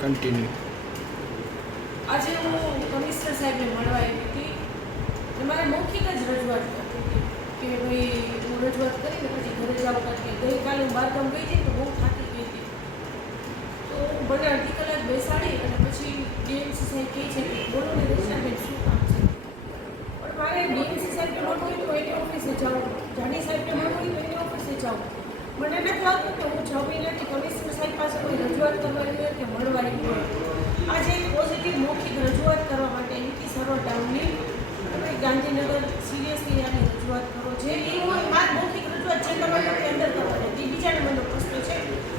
Continue આજે હું commissioner સાહેબને મળવા આવી હતી. મારે મૌખિક જ રજૂઆત કરતી હતી કે ભાઈ હું રજૂઆત કરીને પછી ઘરે જવા કરતી ગઈકાલે હું બહારગામ ગઈ હતી તો બહુ થાકી ગઈ હતી. તો મને અડધી કલાક બેસાડી અને પછી ડીએમસી સાહેબ કહે છે કે બોલો ને રચનાબેન શું કામ છે? પણ મારે ડીએમસી સાહેબને મળવું તો એની ઓફિસે જાઉં. જાની સાહેબને મળવું તો એની ઓફિસે જાઉં. મને નથી આવતું કે હું જાઉં મહિનાથી કમિશનર સાહેબ પાસે કોઈ રજૂઆત કરવાની હોય કે મળવાની હોય આજે એક પોઝિટિવ મૌખિક રજૂઆત કરવા માટે ટાઉનને ગાંધીનગર સિરિયસલી આની રજૂઆત કરો. જે એ હોય મારી મૌખિક રજૂઆત જે તમારે અંદર કરવાની હતી બીજા નંબરનો પ્રશ્ન છે,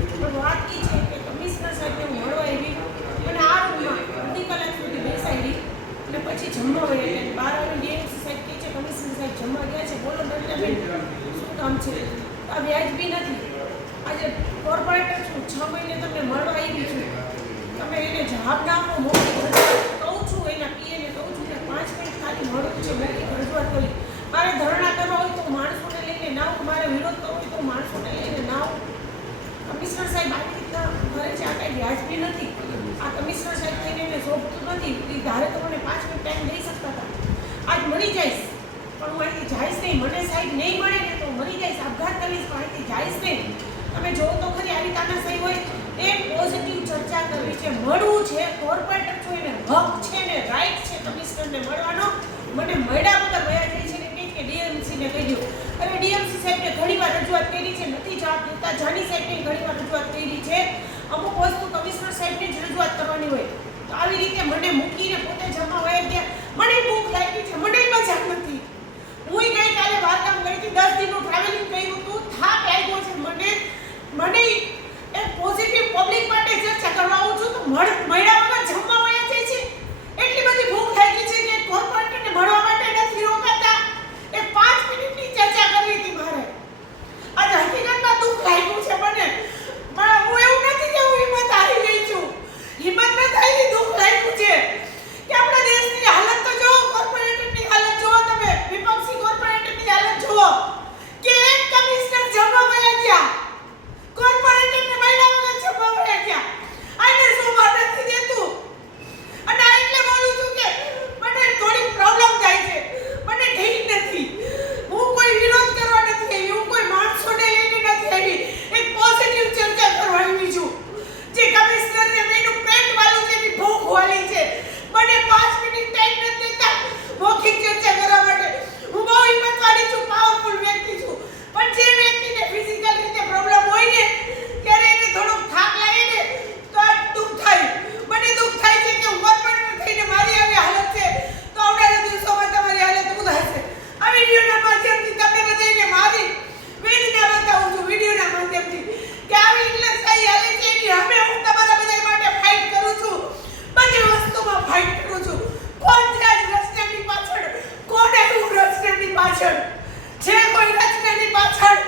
પણ વાત એ છે કે કમિશનર સાહેબને હું મળવા આવી. અને આ રૂમમાં અડધી કલાક સુધી બેસાડી. અને પછી જમવા હોય એટલે બાર વાગે ડીએમસી સાહેબ કહે છે, કમિશનર સાહેબ જમવા ગયા છે. બોલો નરેન્દ્રબેન શું કામ છે? આ વ્યાજબી નથી. આજે કોર્પોરેટર છું, છ મહિને તમને મળવા આવી છું. તમે એને જવાબ ના આપો, મૌખિક રજૂઆત કહું છું એના પીએને કહું છું કે પાંચ મિનિટ ખાલી મળવું છે મૌખિક રજૂઆત કરી મારે ધરણા કરવા હોય તો હું માણસોને લઈને ના આવું મારે વિરોધ કરવો હોય તો હું માણસોને લઈને ના આવું કમિશનર સાહેબ આવી રીતના કરે છે આ કાંઈ વ્યાજબી નથી આ કમિશનર સાહેબ થઈને એને નથી ધારે તો મને પાંચ મિનિટ ટાઈમ દઈ શકતા હતા. આજ મળી જઈશ. પણ હું અહીંથી જઈશ નહીં. મને સાહેબ નહીં મળે ને તો મરી જઈશ. આપઘાત કરીશ, પણ અહીંથી જઈશ નહીં. તમે જોવો તો ખરી આવી સહી હોય. એ પોઝિટિવ ચર્ચા કરવી છે. મળવું છે. કોર્પોરેટર છો એને. હક છે ને રાઈટ છે કમિશનરને મળવાનો. મને મળ્યા વગર વયા જઈ છે ને કંઈક કે ડીએમસીને કહી દો અને ડીએમસી સાહેબને ઘણી વાર રજૂઆત કરી છે. નથી જવાબ દેતા. જાની સાહેબને ઘણી વાર રજૂઆત કરી છે. અમુક વસ્તુ કમિશનર સાહેબને જ રજૂઆત કરવાની હોય. મને મૂકીને પોતે જમા વયા ગયા મને ભૂખ લાગી છે, મને મજા નથી. હું ગઈકાલે બહારગામ ગઈ હતી, દસ દિનનું ટ્રાવેલિંગ કર્યું હતું, થાક લાગ્યો છે મને. મને એક પોઝિટિવ પબ્લિક માટે ચર્ચા કરવા છું તો મળ મળ્યા વગર જમવા વયા જાય છે એટલી બધી ભૂખ લાગી છે કે કોર્પોરેટરને મળવા માટે નથી રોકાતા એ પાંચ મિનિટની ચર્ચા કરવી હતી મારે આજે હકીકતમાં દુઃખ લાગ્યું છે મને પણ હું એવું નથી કે હું હિંમત હારી ગઈ છું હિંમત નથી હારી દુઃખ લાગ્યું છે કે આપણા દેશની હાલત તો જુઓ કોર્પોરેટરની હાલત જુઓ તમે વિપક્ષી કોર્પોરેટરની હાલત જુઓ કે એક કમિશનર જમવા વયા ગયા કોર્પોરેટરને મહિના વગર જમવા વયા ગયા આને શોભા નથી દેતું અને આ એટલે બોલું છું કે મને થોડી પ્રોબ્લેમ થાય છે મને ઠીક નથી હું કોઈ વિરોધ કરવા નથી આવી હું કોઈ માણસોને લઈને નથી આવી એક પોઝિટિવ ચર્ચા કરવા આવી છું જે કમિશનરને મેનું પેટ વાળું છે એની ભૂખ વાળી છે મને પાંચ મિનિટ ટાઈમ નથી દેતા મૌખિક ચર્ચા કરવા માટે હું બહુ હિંમતવાળી છું પાવરફુલ વ્યક્તિ છું પણ જે વ્યક્તિને ફિઝિકલ રીતે પ્રોબ્લેમ હોય ને ત્યારે એને થોડોક થાક લાગે ને તો આ દુઃખ થાય મને દુઃખ થાય છે કે હું કોર્પોરેટર થઈને મારી આવી હાલત છે તો આવનારા દિવસોમાં તમારી હાલત શું થશે આ વિડીયોના માધ્યમથી તમને બધાને મારી વેદના બતાવું છું વિડીયોના માધ્યમથી કે આવી ઇંગ્લિશશાહી હાલે છે એની સામે હું તમારા બધા માટે ફાઇટ કરું છું બધી વસ્તુમાં ફાઇટ કરું છું કોણ છે આજ રચનાની પાછળ કોણ એવું રચનાની પાછળ. જે કોઈ રચનાની પાછળ